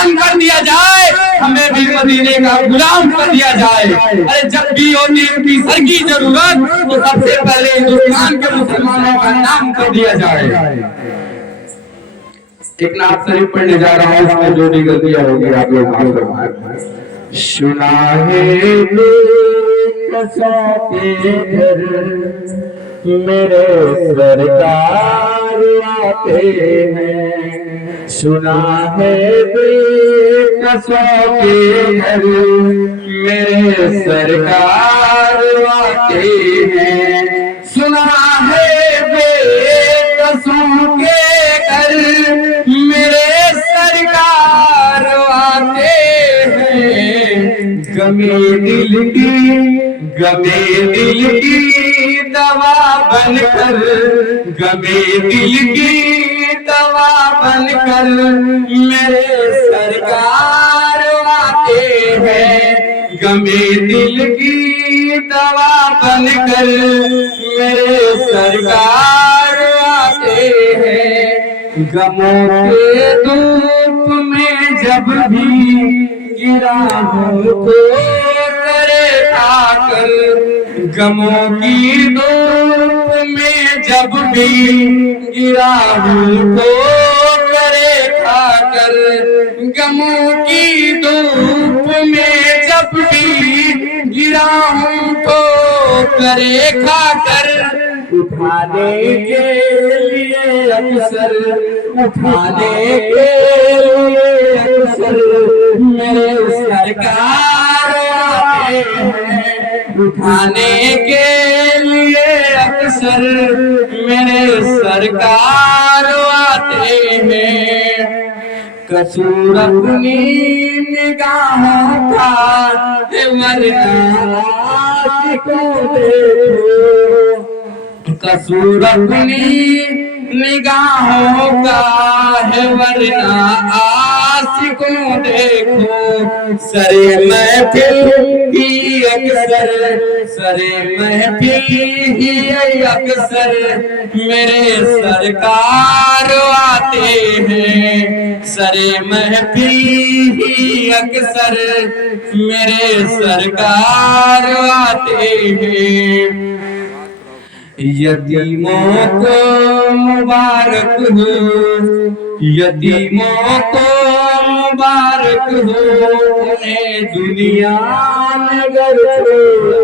ऐलान कर दिया जाए, हमें भी मदीने का गुलाम कर दिया जाए। अरे जब भी होती उनकी सर की जरूरत तो सबसे पहले हिंदुस्तान के मुसलमानों का नाम कर दिया जाए। एक नाथ शरीफ पढ़ने जा रहा हूँ, उसमें जो भी गलतियां होगी आप लोग माफ फरमाएं। सुना है के घर मेरे सरकार आते हैं, सुना है बेकसों के घर मेरे सरकार आते हैं, सुना है बेकसों के घर मेरे सरकार आते हैं। गमे दिल की दवा बनकर, गमे दिल की दवा बनकर मेरे सरकार आते हैं। गमे दिल की दवा बनकर मेरे सरकार आते हैं। गमों के धूप में जब भी गिरा हूँ तो करे खाकर, गमों की धूप में जब भी गिरा हूँ तो करे खाकर, गमों की धूप में जब भी गिरा हूँ तो करे खाकर। उठाने के लिए अक्सर, उठाने के लिए अक्सर मेरे सरकार आते हैं, उठाने के लिए अक्सर मेरे सरकार आते हैं। कसूर अपनी निगाहों का वरना आशिकों देखो, कसूर अपनी निगाहों का है वरना आशिकों देखो। सरे महफिल ही अक्सर, सरे महफिल ही अक्सर मेरे सरकार आते हैं। सरे महफिल ही अक्सर मेरे सरकार आते हैं। यतीमों को मुबारक हो, यतीमों को मुबारक हो, उन्हें दुनिया में गर्व हो।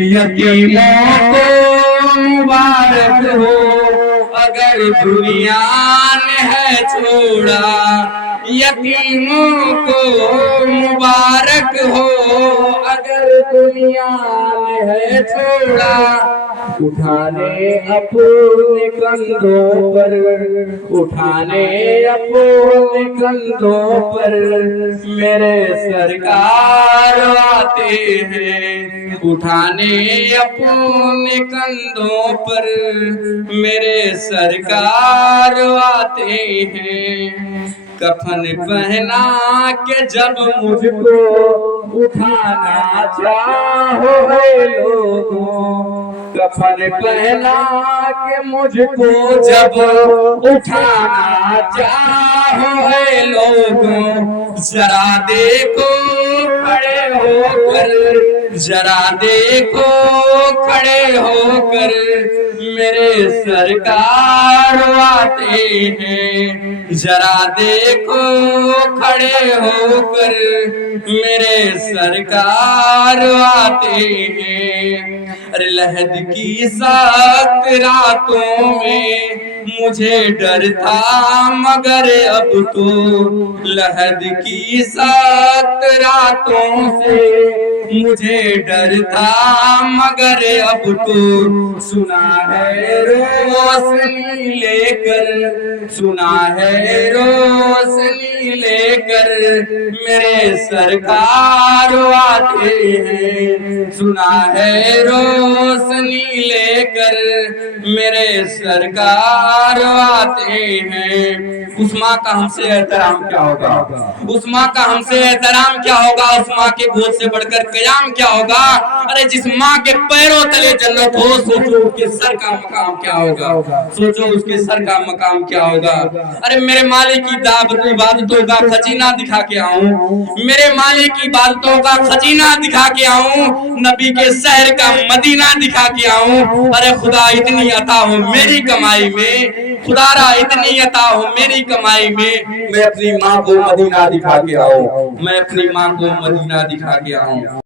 यतीमों को मुबारक हो अगर दुनिया ने है छोड़ा, यतीमों को मुबारक हो अगर दुनिया ने है छोड़ा। उठाने अपने कंधों पर, उठाने अपने कंधों पर मेरे सरकार आते हैं। उठाने अपने कंधों पर मेरे सरकार आते हैं। कफन पहना के जब मुझको उठाना चाहो लोगों, कफन पहना के मुझको जब उठाना चाहो है लोगों, जरा देखो खड़े होकर, जरा देखो खड़े होकर मेरे सरकार आते हैं। जरा देखो खड़े होकर मेरे सरकार आते हैं। अरे लहद की सख्त रातों में मुझे डर था मगर अब तो, लहद की सख्त रातों से मुझे डर था मगर अब तो सुना है रोशनी लेकर, सुना है रोशनी लेकर मेरे सरकार आते हैं। सुना है रोशनी लेकर मेरे सरकार आते हैं। उस माँ का हमसे एहतराम क्या होगा, उस माँ का हमसे एहतराम क्या होगा। उस माँ के गोद से बढ़कर क़याम क्या होगा। अरे जिस माँ के पैरों तले जन्नत हो, सोचो उसके सर का मकाम क्या होगा, सोचो उसके सर का मकाम क्या होगा। अरे मेरे मालिक की इबादतों का खजीना दिखा के आऊं, मेरे मालिक की इबादतों का खजीना दिखा के आऊं, नबी के शहर का मदीना दिखा के आऊं। अरे खुदा इतनी अता हो मेरी कमाई में, खुदारा इतनी अता हो मेरी कमाई में, मैं अपनी माँ को मदीना दिखा के आऊं, मैं अपनी माँ को मदीना दिखा के आऊं।